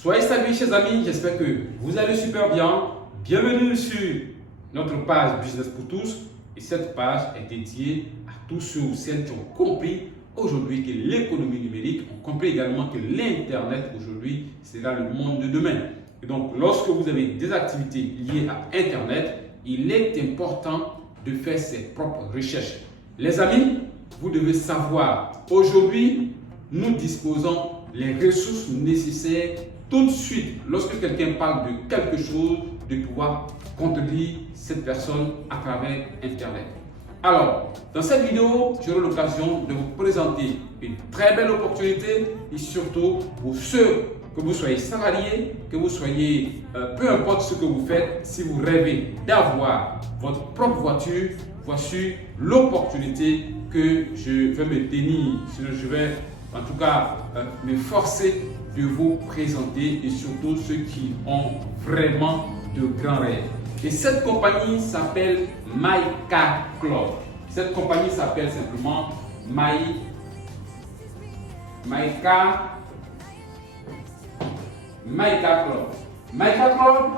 Soyez salués, chers amis, j'espère que vous allez super bien. Bienvenue sur notre page Business pour tous. Et cette page est dédiée à tous ceux ou celles qui ont compris aujourd'hui que l'économie numérique, ont compris également que l'Internet aujourd'hui sera le monde de demain. Et donc, lorsque vous avez des activités liées à Internet, il est important de faire ses propres recherches. Les amis, vous devez savoir, aujourd'hui, nous disposons les ressources nécessaires tout de suite, lorsque quelqu'un parle de quelque chose, de pouvoir contredire cette personne à travers Internet. Alors, dans cette vidéo, j'aurai l'occasion de vous présenter une très belle opportunité et surtout pour ceux que vous soyez salarié, que vous soyez, peu importe ce que vous faites, si vous rêvez d'avoir votre propre voiture, voici l'opportunité que je vais me tenir, je vais en tout cas me forcer de vous présenter et surtout ceux qui ont vraiment de grands rêves. Et cette compagnie s'appelle MyCarClub. Cette compagnie s'appelle simplement MyCarClub. MyCarClub,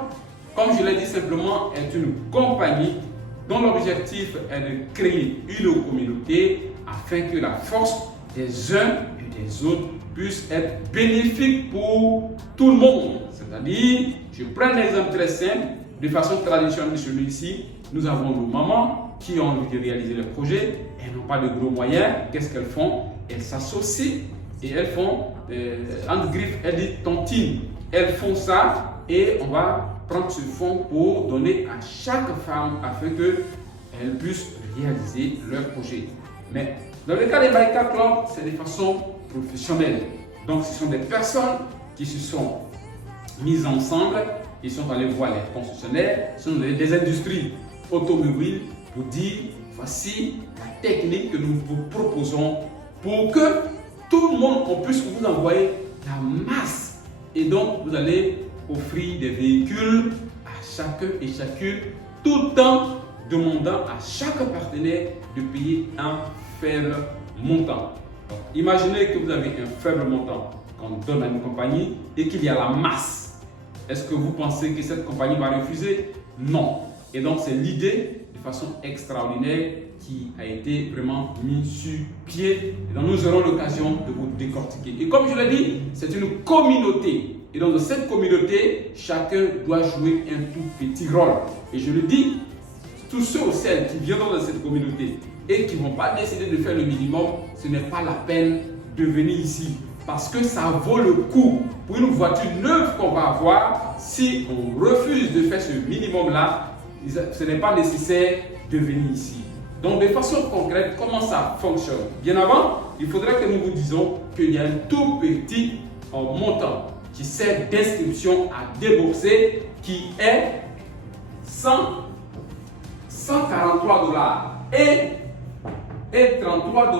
comme je l'ai dit simplement, est une compagnie dont l'objectif est de créer une communauté afin que la force des uns et des autres puisse être bénéfique pour tout le monde. C'est-à-dire, je prends un exemple très simple, de façon traditionnelle celui-ci, nous avons nos mamans qui ont envie de réaliser le projet, elles n'ont pas de gros moyens, qu'est-ce qu'elles font? Elles s'associent et elles font, entre griffes, elles disent tontine. Elles font ça et on va prendre ce fonds pour donner à chaque femme afin qu'elles puissent réaliser leur projet. Mais dans le cas des MyCarClub, c'est de façon professionnelle. Donc, ce sont des personnes qui se sont mises ensemble, ils sont allés voir les concessionnaires, ce sont des industries automobiles pour dire voici la technique que nous vous proposons pour que tout le monde on puisse vous envoyer la masse. Et donc, vous allez offrir des véhicules à chacun et chacune tout en demandant à chaque partenaire de payer un faible montant. Donc, imaginez que vous avez un faible montant qu'on donne à une compagnie et qu'il y a la masse. Est-ce que vous pensez que cette compagnie va refuser? Non. Et donc, c'est l'idée de façon extraordinaire qui a été vraiment mise sur pied. Et donc, nous aurons l'occasion de vous décortiquer. Et comme je l'ai dit, c'est une communauté. Et donc, dans cette communauté, chacun doit jouer un tout petit rôle. Et je le dis, tous ceux ou celles qui viendront dans cette communauté et qui ne vont pas décider de faire le minimum, ce n'est pas la peine de venir ici. Parce que ça vaut le coup. Pour une voiture neuve qu'on va avoir, si on refuse de faire ce minimum-là, ce n'est pas nécessaire de venir ici. Donc, de façon concrète, comment ça fonctionne? Bien avant, il faudrait que nous vous disions qu'il y a un tout petit montant qui sert d'inscription à débourser qui est 143 $ et 33 $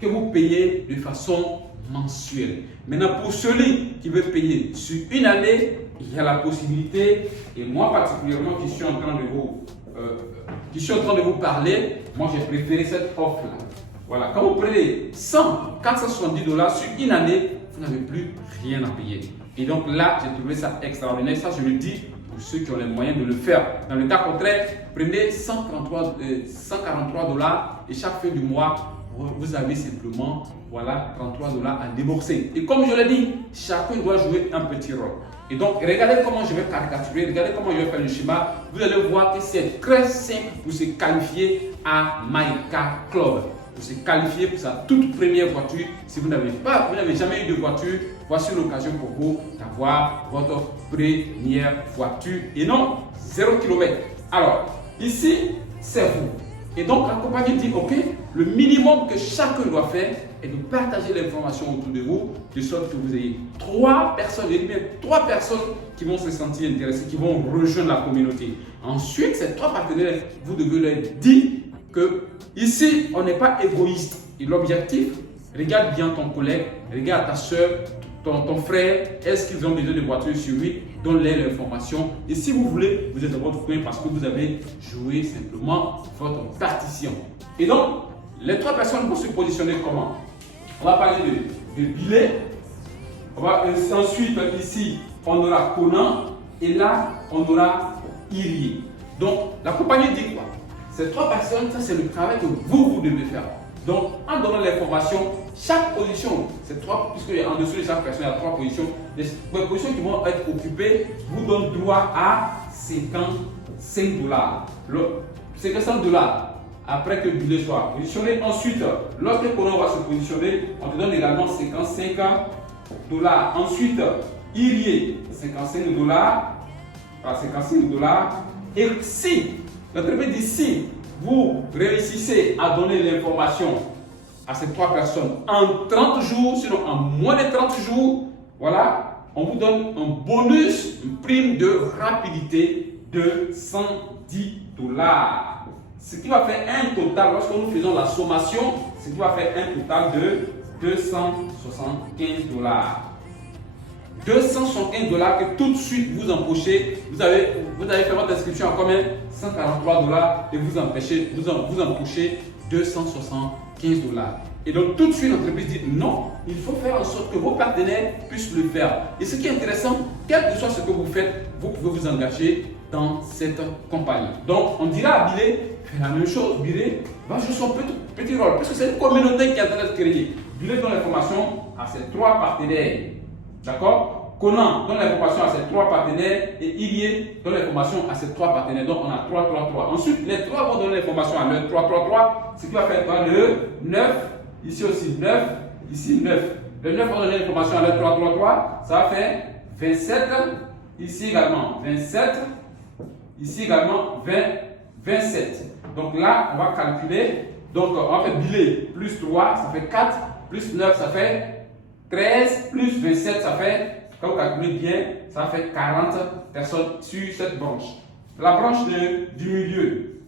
que vous payez de façon mensuelle. Maintenant, pour celui qui veut payer sur une année, il y a la possibilité, et moi particulièrement qui suis en train de vous parler, moi j'ai préféré cette offre-là. Voilà, quand vous prenez 470 $ sur une année, vous n'avez plus rien à payer. Et donc là, j'ai trouvé ça extraordinaire. Ça, je le dis pour ceux qui ont les moyens de le faire. Dans le cas contraire, prenez 143 $ et chaque fin du mois, vous avez simplement 33 $ à débourser. Et comme je l'ai dit, chacun doit jouer un petit rôle. Et donc, regardez comment je vais caricaturer, regardez comment je vais faire le schéma. Vous allez voir que c'est très simple pour se qualifier à MyCarClub. Pour se qualifier pour sa toute première voiture. Si vous n'avez jamais eu de voiture, voici l'occasion pour vous d'avoir votre première voiture et non 0 km. Alors, ici, c'est vous. Et donc, la compagnie dit, ok, le minimum que chacun doit faire est de partager l'information autour de vous, de sorte que vous ayez 3 personnes, je dis bien 3 personnes qui vont se sentir intéressées, qui vont rejoindre la communauté. Ensuite, ces 3 partenaires, vous devez leur dire que ici, on n'est pas égoïste. Et l'objectif, regarde bien ton collègue, regarde ta soeur, ton frère, est-ce qu'ils ont besoin de voitures sur lui? Donne-leur l'information. Et si vous voulez, vous êtes à votre coin parce que vous avez joué simplement votre partition. Et donc, les 3 personnes vont se positionner comment? On va parler de billet, Ensuite, ici, on aura Conan et là, on aura Irié. Donc, la compagnie dit quoi? Ces 3 personnes, ça c'est le travail que vous devez faire. Donc, en donnant l'information, chaque position, ces 3, puisque en dessous de chaque personne, il y a 3 positions, les positions qui vont être occupées vous donnent droit à 55 $. 55 $. Après que le billet soit positionné. Ensuite, lorsque Conan va se positionner, on te donne également 55 $. Ensuite, Irié, 55 $. Voilà, 55 $. Et si, l'entreprise dit si vous réussissez à donner l'information à ces 3 personnes en 30 jours, sinon en moins de 30 jours, voilà, on vous donne un bonus, une prime de rapidité de 110 $. Ce qui va faire un total, lorsque nous faisons la sommation, ce qui va faire un total de 275 $. 275 $ que tout de suite vous empochez. Vous avez fait votre inscription à combien? 143 $ et vous empochez 275 $. Et donc tout de suite l'entreprise dit non, il faut faire en sorte que vos partenaires puissent le faire. Et ce qui est intéressant, quel que soit ce que vous faites, vous pouvez vous engager dans cette compagnie. Donc on dira à Billet, fais la même chose. Billet va jouer son petit rôle, parce que c'est une communauté qui est en train d'être créée. Billet donne l'information à ses 3 partenaires. D'accord? Conan donne l'information à ses 3 partenaires et Irié donne l'information à ses 3 partenaires. Donc on a 3, 3, 3. Ensuite, les 3 vont donner l'information à leur 3, 3, 3. Ce qui va faire quoi? Le 9, ici aussi 9, ici 9. Le 9 va donner l'information à leur 3, 3, 3. Ça va faire 27, ici également 27, ici également 27. Donc là, on va calculer. Donc on va faire Billet plus 3, ça fait 4, plus 9, ça fait 13 plus 27, ça fait, quand vous calculez bien, ça fait 40 personnes sur cette branche. La branche du milieu,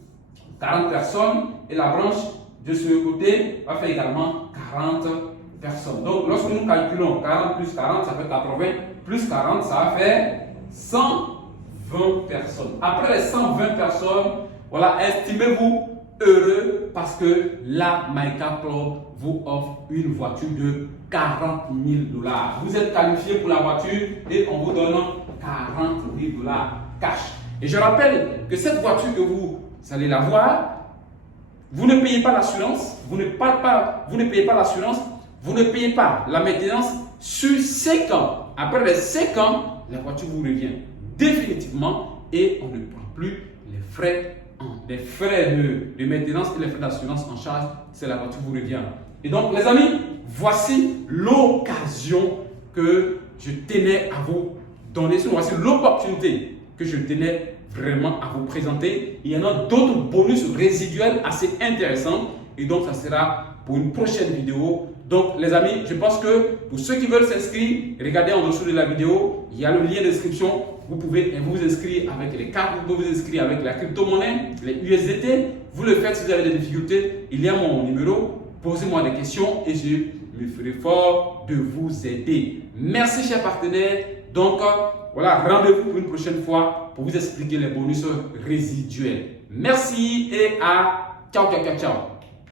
40 personnes, et la branche de ce côté va faire également 40 personnes. Donc, lorsque nous calculons 40 plus 40, ça fait 80, plus 40, ça va faire 120 personnes. Après les 120 personnes, voilà, estimez-vous heureux parce que la MyCar Club vous offre une voiture de 40 000 $. Vous êtes qualifié pour la voiture et on vous donne 40 000 $ cash. Et je rappelle que cette voiture que vous allez la voir, vous ne payez pas l'assurance, vous ne payez pas l'assurance, vous ne payez pas la maintenance sur 5 ans. Après les 5 ans, la voiture vous revient définitivement et on ne prend plus les frais de maintenance et les frais d'assurance en charge, c'est la voiture vous revient. Et donc les amis, voici l'occasion que je tenais à vous donner, voici l'opportunité que je tenais vraiment à vous présenter. Il y en a d'autres bonus résiduels assez intéressants et donc ça sera pour une prochaine vidéo. Donc les amis, je pense que pour ceux qui veulent s'inscrire, regardez en dessous de la vidéo, il y a le lien de description. Vous pouvez vous inscrire avec les cartes, vous pouvez vous inscrire avec la crypto-monnaie, les USDT. Vous le faites si vous avez des difficultés. Il y a mon numéro. Posez-moi des questions et je me ferai fort de vous aider. Merci chers partenaires. Donc voilà, rendez-vous pour une prochaine fois pour vous expliquer les bonus résiduels. Merci et à ciao, ciao, ciao, ciao.